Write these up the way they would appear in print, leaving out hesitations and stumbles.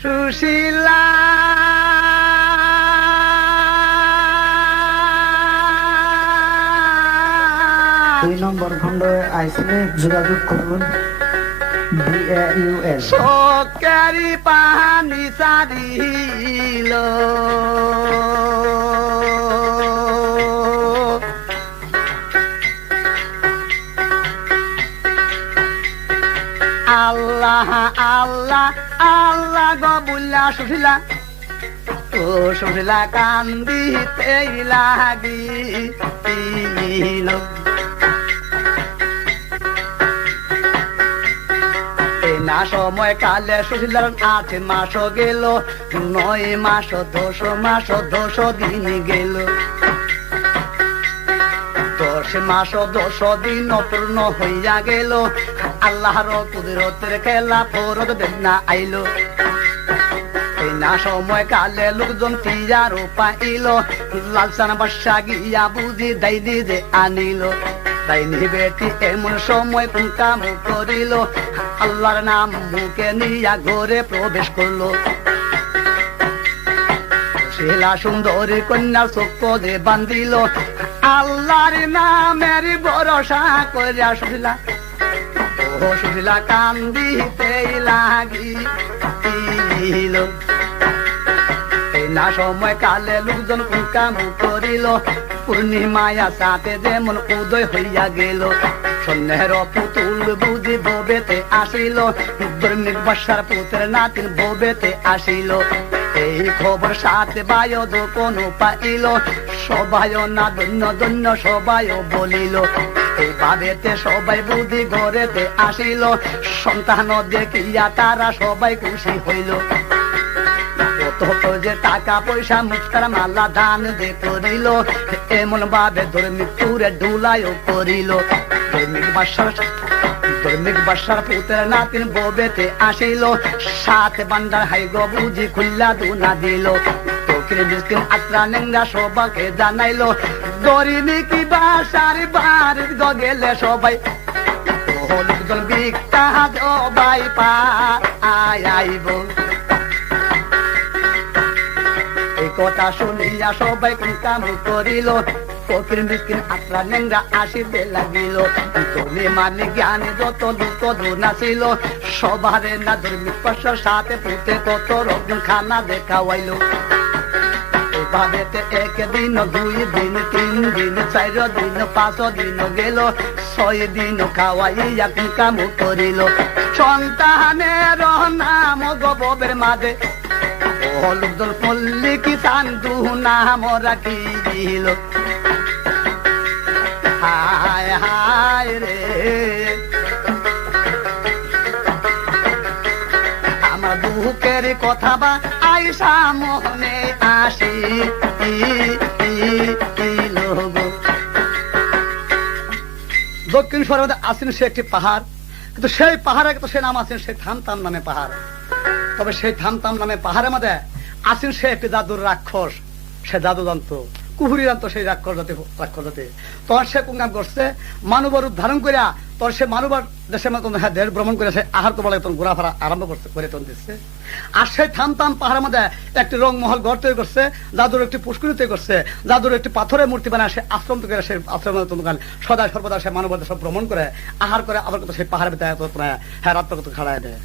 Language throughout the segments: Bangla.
সুশীলা দুই নম্বর খণ্ড আইসিলে যোগাযোগ করুন DAUL সকারি পানি সারিল আল্লাহ আল্লাহ আল্লাহ গবুল্লা সুশীলা ও সুশীলা কান্দিতে লাগিল না সময় কালে সুশীলার 8 মাস গেল 9 মাস 10 মাস 10 দিন গেল 10 মাস 10 দিন পূর্ণ হইয়া গেল আল্লাহর কুদরতের খেলা ফরজ বেদনা আইলো এই না সময় কালে লোকজন তিয়ার পাইল লালসান বাদশা গিয়া বুঝি দাইদি যে আনিল দাইনি বেটি এমন সময় কোন কাম করিল আল্লাহর নাম মুখে নিয়া ঘরে প্রবেশ করলো শিলা সুন্দরী কন্যার চোখ দে বান্ধিল আল্লাহর নামের ভরসা করিয়া সুশীলা ও সুশীলা কান্দিতে লাগিল এই না সময় কালে লোকজন কোন কাম করিল পূর্ণিমায়া সাথে যেমন উদয় হইয়া গেল সন্ন্যের পুতুল বুঝি ববেতে আসিল দৈনিক বাসার পুত্রের নাতিন ববেতে আসিল এই খবর সাথে বায় কোন পাইল সবাই না ধন্য ধন্য সবাই বলিল এই ভাবেতে সবাই বুদ্ধি ঘরেতে আসিল সন্তান দেখিয়া তারা সবাই খুশি হইল যে টাকা পয়সা মুক্তার মালা দান দে করিল এমন ভাবে ধর্মিক পুরে ডুলায় করিল ধর্মিক বাসার পুত্রের নাতিন ববেতে আসিল 7 বান্ডার হাই গো বুঝি খুল্লা দুনা দিল তকির মিসকিন আত্রা নেংরা সবাকে জানাইল দরিমিকি বাসার বাড়ি গেলে সবাই লোকজন বিকটা সবাই আইব কথা শুনিয়া সবাই কোন কাম করিল ফকির মিসকিন আত্রা নেংরা আসিতে লাগিল তুমি মানে জ্ঞানী যত দুঃখ দুনা ছিল সবারে না ধর্মিক পাশার সাথে পুঁতে কত রকম খানা দেখাওয়াইল এভাবেতে 1 দিন 2 দিন 3 দিন 4 দিন 5 দিন গেল 6 দিন খাওয়াইয়া কোন কাম করিল সন্তানের নাম গববের মাঝে লোকজন পল্লী কি চান্দু নাম রাখিল হায় হায় রে আমার বুকের কথা বা আইসা মনে আসি দক্ষিণ সরবদে আসেন সে একটি পাহাড় কিন্তু সেই পাহাড়ে সে নাম আছেন সেই থামতাম নামে পাহাড় তবে সেই থামতাম নামে পাহাড়ের মধ্যে আসেন সে একটি জাদুর রাক্ষস সে জাদু জানতো কুহুরি জানতো সেই রাক্ষস জাতি তোর সে কোন কাম করছে মানব রূপ ধারণ করিয়া তোর সে মানবার দেশের মতন দেশ ভ্রমণ করে সে আহার তো বলে ঘোরাফেরা আরম্ভ করছে করে দিচ্ছে আর সেই থামতাম পাহাড়ের মধ্যে একটি রংমহল ঘর তৈরি করছে জাদুর একটি পুষ্করী তৈরি করছে জাদুর একটি পাথরের মূর্তি বানায় সে আশ্রম তৈরি করে সেই আশ্রমের সদা সর্বদা সে মানব দেশ ভ্রমণ করে আহার করে আবার সেই পাহাড়ের ভিতরে হ্যাঁ রাত্র খাড়ায় দেয়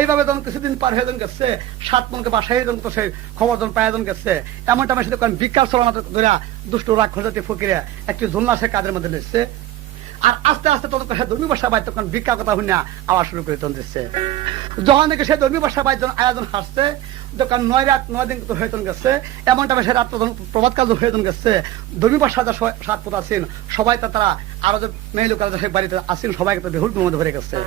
এইভাবে যখন কিছুদিন পার হয়ে গেছে 7 মনকে বাসায় তো সেই খবর যখন পায় গেছে এমন টাইমে সেটা বিকাশ চলানো ধরে দুষ্ট রাক্ষস জাতীয় ফকিরে একটি ঝুলনা সে কাজের মধ্যে নিচ্ছে আর আস্তে আস্তে তখন সে ধর্মী বাসা বাই তখন ভিক্ষা কথা শুনে আওয়াজ শুরু করে তখন দিচ্ছে যখন থেকে সে ধর্মী বাসা বাই যখন আয়োজন হাসছে তখন 9 রাত 9 দিন হয়ে গেছে এমন টাইমে সে রাত প্রভাত কাজ হয়ে গেছে ধর্মী বাসা যা 7 পুত আছেন সবাই তারা আরো যে মেয়ে লোক বাড়িতে আসেন সবাইকে তো বেহুল মধ্যে ভরে গেছে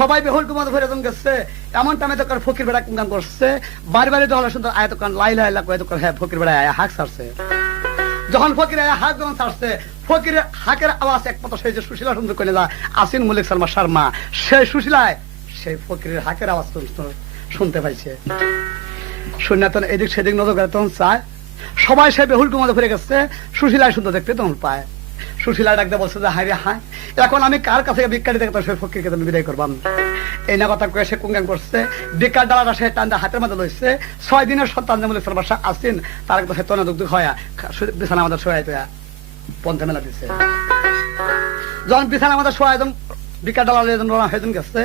সবাই বেহুল কুমার ধরে গেছে এমন টাইমে দোকান ফকির বেড়া কাম করছে বাড়ি বাড়ি দহলে সুন্দর আয় দোকান লাইলা এলা কয়ে দোকান হ্যাঁ ফকির বেড়া আয়া হাঁক ছাড়ছে যখন ফকির আয়া হাঁক যখন ছাড়ছে ফকিরের হাঁকের আওয়াজ একমাত্র সেই যে সুশীলা সুন্দর করে যা আসিন মল্লিক শর্মা শর্মা সেই সুশীলায় সেই ফকিরের হাঁকের আওয়াজ শুনতে পাইছে শুনে এদিক সেদিক নজর করে তখন চায় সবাই সে বেহুল কুমার ধরে গেছে সুশীলায় সুন্দর দেখতে তখন পায় সুশীলা ডাকতে বলছে যে হায় রে হায়, এখন আমি কার কাছে ভিক্ষাটি দেখতাম, সেই ফকিরকে আমি বিদায় করবাম। এই না কথা কয়ে সে কুঙ্গান করছে, ভিক্ষার ডালাটা সে টান্দা হাতের মধ্যে লইছে। 6 দিনের সন্তান যেমন বাসা আসছেন, তার একটা তনা দুঃখ হয় বিছানা আমাদের শোয়াই পন্থা মেলা দিচ্ছে। যখন বিছানা আমাদের শোয়া একদম ভিক্ষার ডালা হয়ে গেছে,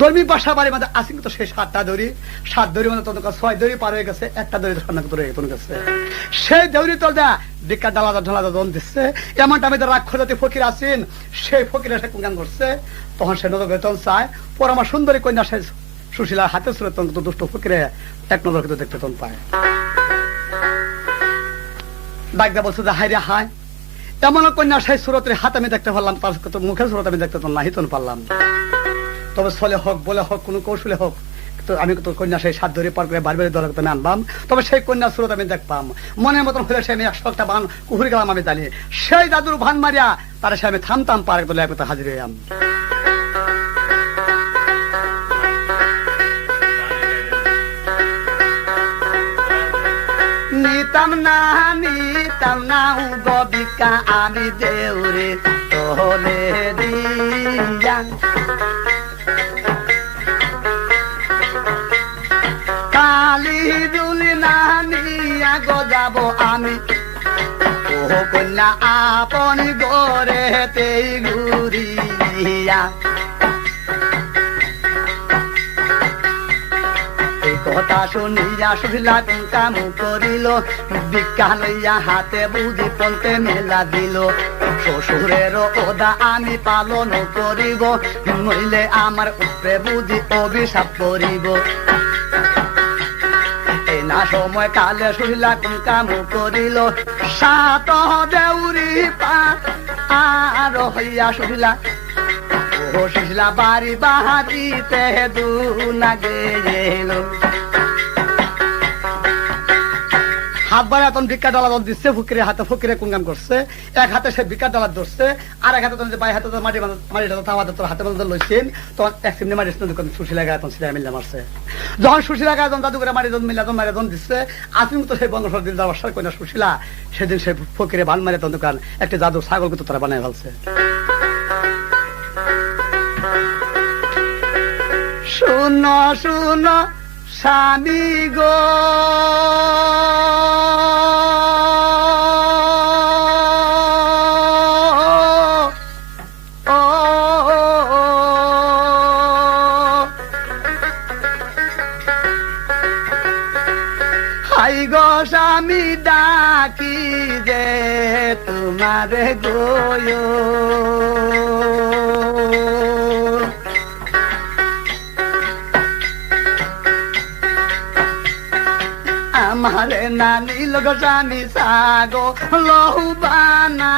ধর্মী বাসা বাড়ির মধ্যে আসেন তো সেই 7টা দড়ি, 7 দড়ি মধ্যে 6 দড়ি পার হয়ে গেছে, একটা দড়ি গেছে। সেই দড়ি তো যা ভিক্ষার ডালা ঢালা জন দিচ্ছে। এমনটা আমি রাক্ষস জাতি ফকির আছেন, সেই ফকিরের সে কুঙ্গান করছে। তখন সে নজর বেতন চায়, পর আমার সুন্দরী কন্যা সে সুশীলার হাতে ছিল, দুষ্ট ফকিরে এক নজর কিন্তু দেখতে তন পায়। ডাকদা বলছে যে হায় রে হায়, এমন কন্যা সেই সুরতের হাত আমি দেখতে পারলাম, তার মুখের সুরত আমি দেখতে নাহিতন পারলাম। তবে ছলে হোক বলে হোক কোন কৌশলে হোক, তো আমি তো কন্যা সেই 7 ধরে পার করে বারবার দরকার আমি আনবাম। তবে সেই কন্যার সুরত আমি দেখবাম, মনের মতন হলে সে আমি 100টা বান কুহুরি গেলাম আমি জানি। সেই জাদুর ভান মারিয়া তারা সে আমি থামতাম পার বলে একবার হাজির হইয়াম। নিতাম না গবিকা আমি দেউরে তোলে দিয়া, কালি দুলি না নিয়া গজাব আমি, ও কন্যা আপন গড়েতে ঘুরিয়া। কথা শুনিয়া সুশীলা কাম করিল, ভিক্ষা লইয়া হাতে বুঝি পলতে মেলা দিল। শ্বশুরের ওদা আমি পালন করিব, নইলে আমার উপরে বুঝি অভিশাপ করিব। এই না সময় কালে সুশীলা কাম করিল, 7 দেউরি পা আর হইয়া সুশীলা, ও সুশীলা বাড়ি বাহারিতে দুনা গেল। হাত বাড়ি এখন ভিক্ষা ডালা দিচ্ছে ফকিরের হাতে, ফকিরে কুঙ্গান করছে। এক হাতে সে ভিক্ষা ডালা ধরছে, আর এক হাতে বাই হাতে মাটি তোর হাতে মধ্যে লইছেন। তখন এক সিমনি মাটি সুশীলা গায়ে তখন সিলাই মিল্লা মারছে। যখন সুশীলা গায়ে জাদু করে মারি মিল্লা মারি দিচ্ছে, আসিম তো সেই বংশ দিন বাসার কন্যা সুশীলা সেদিন সে ফকিরে বান মারে তখন দোকান একটা জাদু ছাগল কিন্তু তারা বানায় ফেলছে। শুনো শুনো স্বামী গো, হাই গো স্বামী ডাকি যে তোমারে গোয়, আমারে নানি লোক স্বামী সাগো লহুবানা,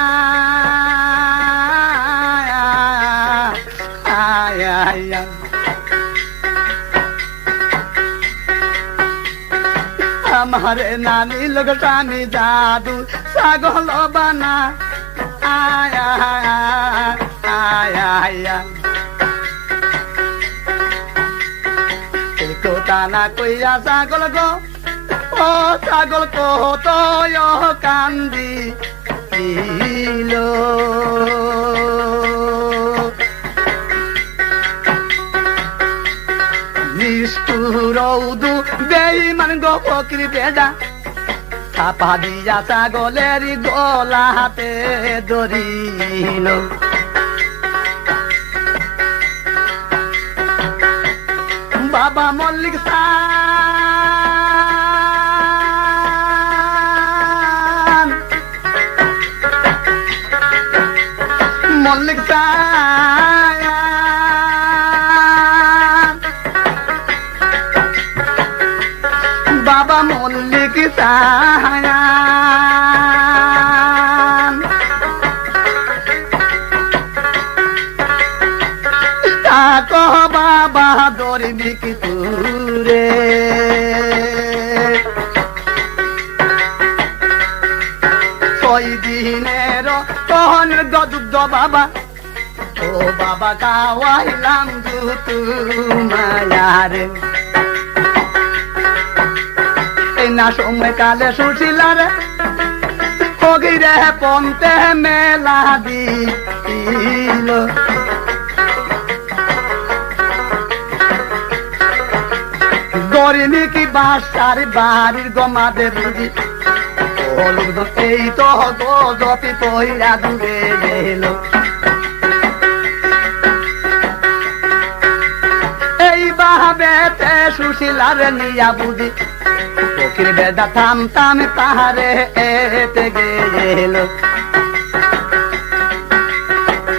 আমারে নানি লোক স্বামী জাদু ছাগল বানা, আয়া আয়া কথা না কইয়া ছাগল গো, ও ছাগল কত কান্দি নিষ্ঠুর বেঈমান গো ফকির বেদা, ছাপা দিয়া ছাগলের গলা হাতে ধরিল। বাবা মল্লিক মল্লিক বাবা মল্লিক বাবা দরিবি কি তুরে, ছয় দিনের তহন গদুগ্ধ বাবা, ও বাবা কাওয়াইলাম দুতু মায়ারে। এই না সময় কালে সুশীলারে, ও ফকিরে পন্তে মেলা দিল গরিনি কি বাসার বাড়ির গমাদের বুঝি এই তো গতি পইরা দূরে গেল এইভাবে সুশীলার নিয়া বুঝি ফকির বেদা থাম থাম পাহাড়ে এতে গেল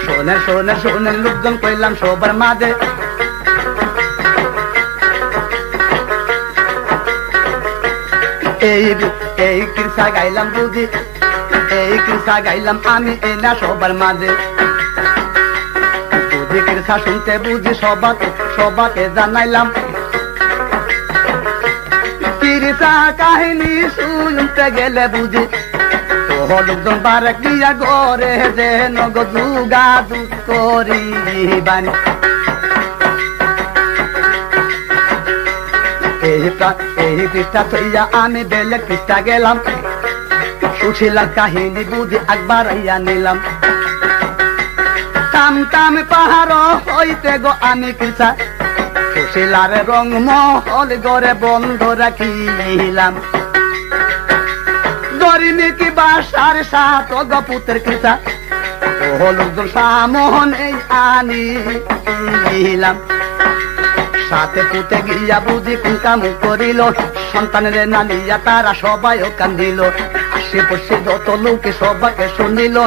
শোনে শোনে শোনে লোকজন কইলাম সবার মাঝে এই কিরসা গাইলাম বুঝি এই কিরসা গাইলাম আমি এই না সবার মাঝে বুঝি কিরসা শুনতে বুঝি সবাকে জানাইলাম কিরসা কাহিনী শুনতে গেলে বুঝি লোকজন বারে গিয়া ঘরে যে নগ দুগা দুগ করিবান এই পৃষ্ঠা থইয়া আমি বেলে পৃষ্ঠা গেলাম সুশীলার কাহিনী বুঝি একবার আইয়া নিলাম তাম তাম পাহাড় হইতে গো আমি কৃষা সুশীলার রং মহল গড়ে বন্ধ রাখিলাম গরিনি কি বাসার সাত গপুতের কৃষা লোকজন সামনে আনিলাম সাথে পুতে গিয়া বুঝি কাম করিল সন্তানের নানিয়া তারা সবাই কান্দিল আশেপাশে যত লোকে সবাইকে শুনিল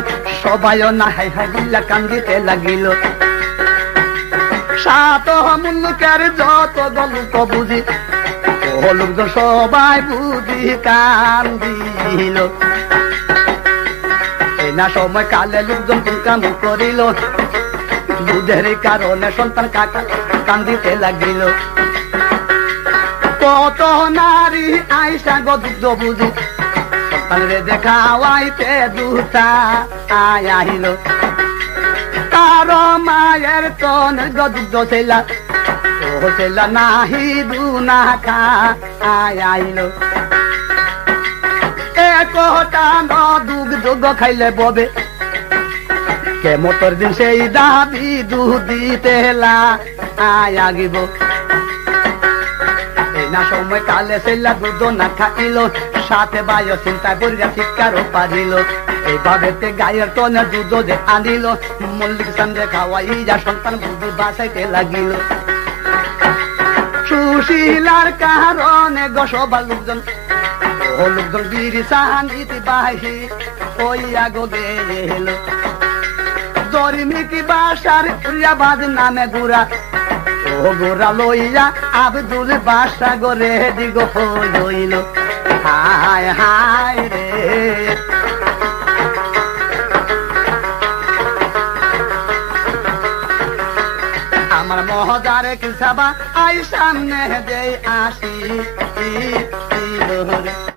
সবাই না হাই হাই গিলা কান্দিতে লাগিল সাত মুল্লুকের যত লোক বুঝি লোকজন সবাই বুঝি কান্দিল এই না সময় কালে লোকজন কাম করিল দুধের কারণে সন্তান কাকা কান্দিতে লাগিল কত নারী আইসা গো দুগ্ধ বুঝি সন্তানরে দেখাওয়াইতে দুটা আইল তার মায়ের তন গো দুগ্ধ ছেলা ও ছেলা নাহি দুনা খা আইল একটা ন দুগ্ধ খাইলে ববে কেমতর দিন সেই দাবি দুধ দিতে আগিব এই না সময় কালে সেলা দুধ না খাইল সাথে বায়ু চিন্তা করিয়া শিক্ষারও পারিল এইভাবে গায়ের তনে দুধ যে আনিল মল্লিক সন্ধ্যে খাওয়াই যা সন্তান বুধি বাসাইতে লাগিল সুশীলার কারণে গসবা লোকজন লোকজন বিড়ি সাহানিতে বাহি হইয়া গো গেল দরিমি কি বাসার প্রিয়াবাদ নামে গুড়া ও গোরা লইয়া আব্দুল বাসা গরে দিগ হইল হায় হায় রে আমার মহজারে কিসাবা আই সামনে দে আসি